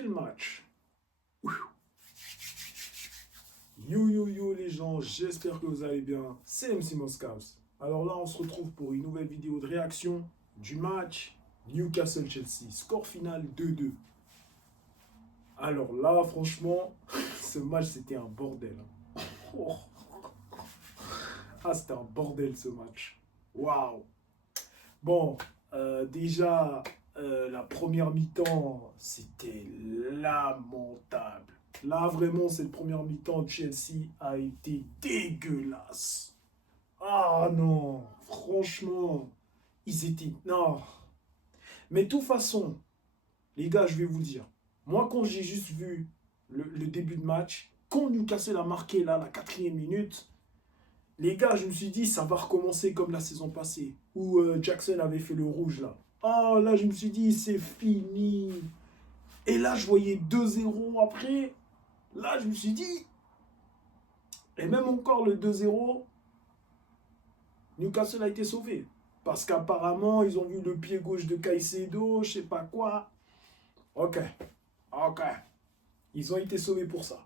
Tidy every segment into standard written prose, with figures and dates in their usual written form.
quel match! Ouh. Yo les gens, j'espère que vous allez bien. C'est MC Moscaus. Alors là, on se retrouve pour une nouvelle vidéo de réaction du match Newcastle-Chelsea. Score final 2-2. Alors là, franchement, ce match, c'était un bordel. Oh. Ah, c'était un bordel ce match. Waouh! Bon, déjà, la première mi-temps, c'était lamentable. Là, vraiment, cette première mi-temps de Chelsea a été dégueulasse. Ah non, franchement, ils étaient... Non. Mais de toute façon, les gars, je vais vous dire, moi, quand j'ai juste vu le début de match, quand Newcastle a marqué là, la 4e minute, les gars, je me suis dit, ça va recommencer comme la saison passée, où Jackson avait fait le rouge là. Ah, là, je me suis dit, c'est fini. Et là, je voyais 2-0 après. Là, je me suis dit, et même encore le 2-0, Newcastle a été sauvé. Parce qu'apparemment, ils ont vu le pied gauche de Caicedo, je sais pas quoi. Ok. Ils ont été sauvés pour ça.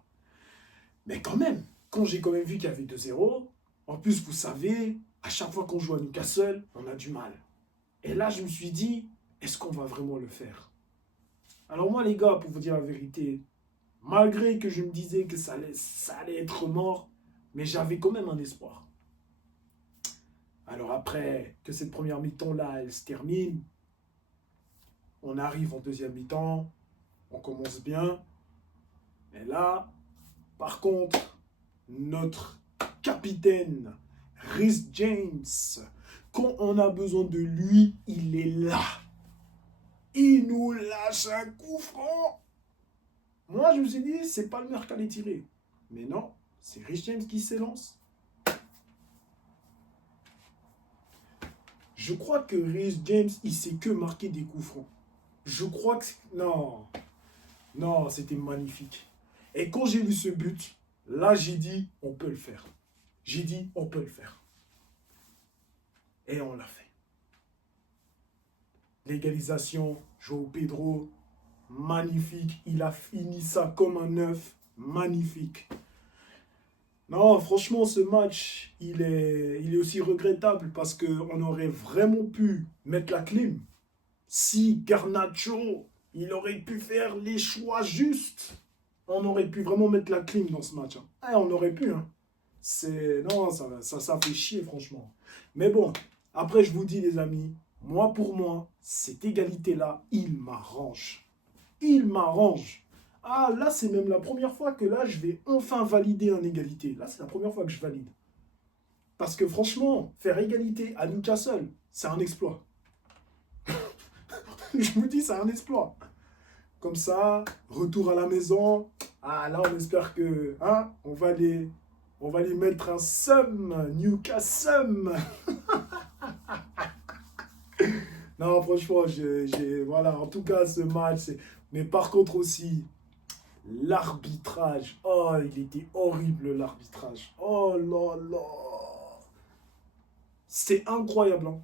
Mais quand même, quand j'ai quand même vu qu'il y avait 2-0, en plus, vous savez, à chaque fois qu'on joue à Newcastle, on a du mal. Et là, je me suis dit, est-ce qu'on va vraiment le faire? Alors moi, les gars, pour vous dire la vérité, malgré que je me disais que ça allait être mort, mais j'avais quand même un espoir. Alors après que cette première mi-temps-là, elle se termine, on arrive en deuxième mi-temps, on commence bien. Mais là, par contre, notre capitaine, Reece James, quand on a besoin de lui, il est là. Il nous lâche un coup franc. Moi, je me suis dit, c'est pas le meilleur qu'à les tirer. Mais non, c'est Reece James qui s'élance. Je crois que Reece James, il sait que marquer des coups francs. Je crois que... Non, c'était magnifique. Et quand j'ai vu ce but, là, j'ai dit, on peut le faire. J'ai dit, on peut le faire. Et on l'a fait. L'égalisation, João Pedro, magnifique. Il a fini ça comme un œuf. Magnifique. Non, franchement, ce match, il est aussi regrettable parce qu'on aurait vraiment pu mettre la clim. Si Garnacho, il aurait pu faire les choix justes, on aurait pu vraiment mettre la clim dans ce match. Hein. On aurait pu. Hein. Non, ça fait chier, franchement. Mais bon, après, je vous dis, les amis, pour moi, cette égalité-là, il m'arrange. Il m'arrange. Ah, là, c'est même la première fois que là, je vais enfin valider une égalité. Là, c'est la première fois que je valide. Parce que franchement, faire égalité à Newcastle, c'est un exploit. Je vous dis, c'est un exploit. Comme ça, retour à la maison. Ah, là, on espère que, hein, on va les mettre un somme, Newcastle. Non, franchement, voilà, en tout cas, ce match, mais par contre aussi, l'arbitrage. Oh, il était horrible, l'arbitrage. Oh là là. C'est incroyable. Hein.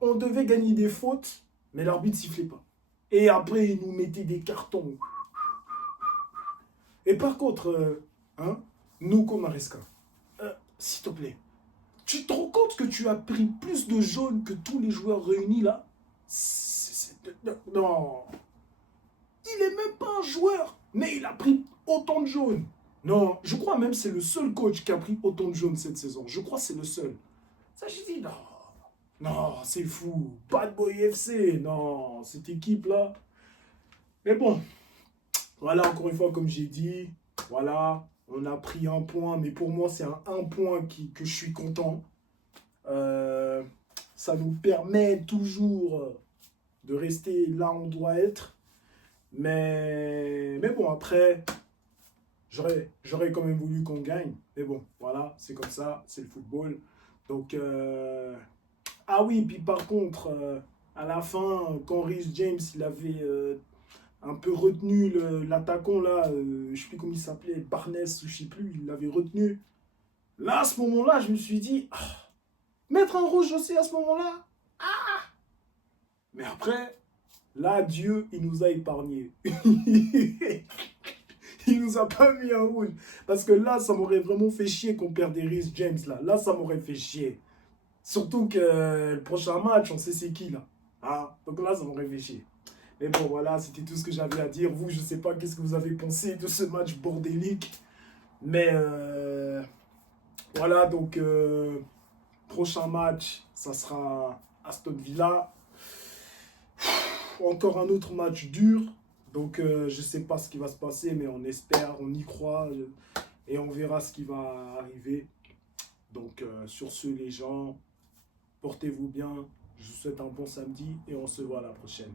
On devait gagner des fautes, mais l'arbitre ne sifflait pas. Et après, il nous mettait des cartons. Et par contre, Nuko Maresca, s'il te plaît, tu te rends compte que tu as pris plus de jaunes que tous les joueurs réunis là? Non. Il n'est même pas un joueur, mais il a pris autant de jaunes. Non, je crois même que c'est le seul coach qui a pris autant de jaunes cette saison. Je crois que c'est le seul. Ça, je dis non. Non, c'est fou. Bad Boy FC. Non, cette équipe-là. Mais bon, voilà, encore une fois, comme j'ai dit, voilà, on a pris un point. Mais pour moi, c'est un point que je suis content. Ça nous permet toujours de rester là où on doit être. Mais bon, après, j'aurais quand même voulu qu'on gagne. Mais bon, voilà, c'est comme ça, c'est le football. Donc, ah oui, puis par contre, à la fin, quand Reece James, il avait un peu retenu l'attaquant là, je ne sais plus comment il s'appelait, Barnes, je ne sais plus, il l'avait retenu. Là, à ce moment-là, je me suis dit, mettre un rouge aussi à ce moment-là. Ah. Mais après, Là, Dieu, il nous a épargnés. Il nous a pas mis en rouge. Parce que là, ça m'aurait vraiment fait chier qu'on perde Reece James. Là, ça m'aurait fait chier. Surtout que le prochain match, on sait c'est qui là. Ah, donc là, ça m'aurait fait chier. Mais bon, voilà, c'était tout ce que j'avais à dire. Vous, je sais pas qu'est-ce que vous avez pensé de ce match bordélique. Mais voilà, donc prochain match, ça sera Aston Villa. Encore un autre match dur. Donc je sais pas ce qui va se passer, mais on espère, on y croit. Et on verra ce qui va arriver. Donc sur ce, les gens, portez-vous bien. Je vous souhaite un bon samedi et on se voit à la prochaine.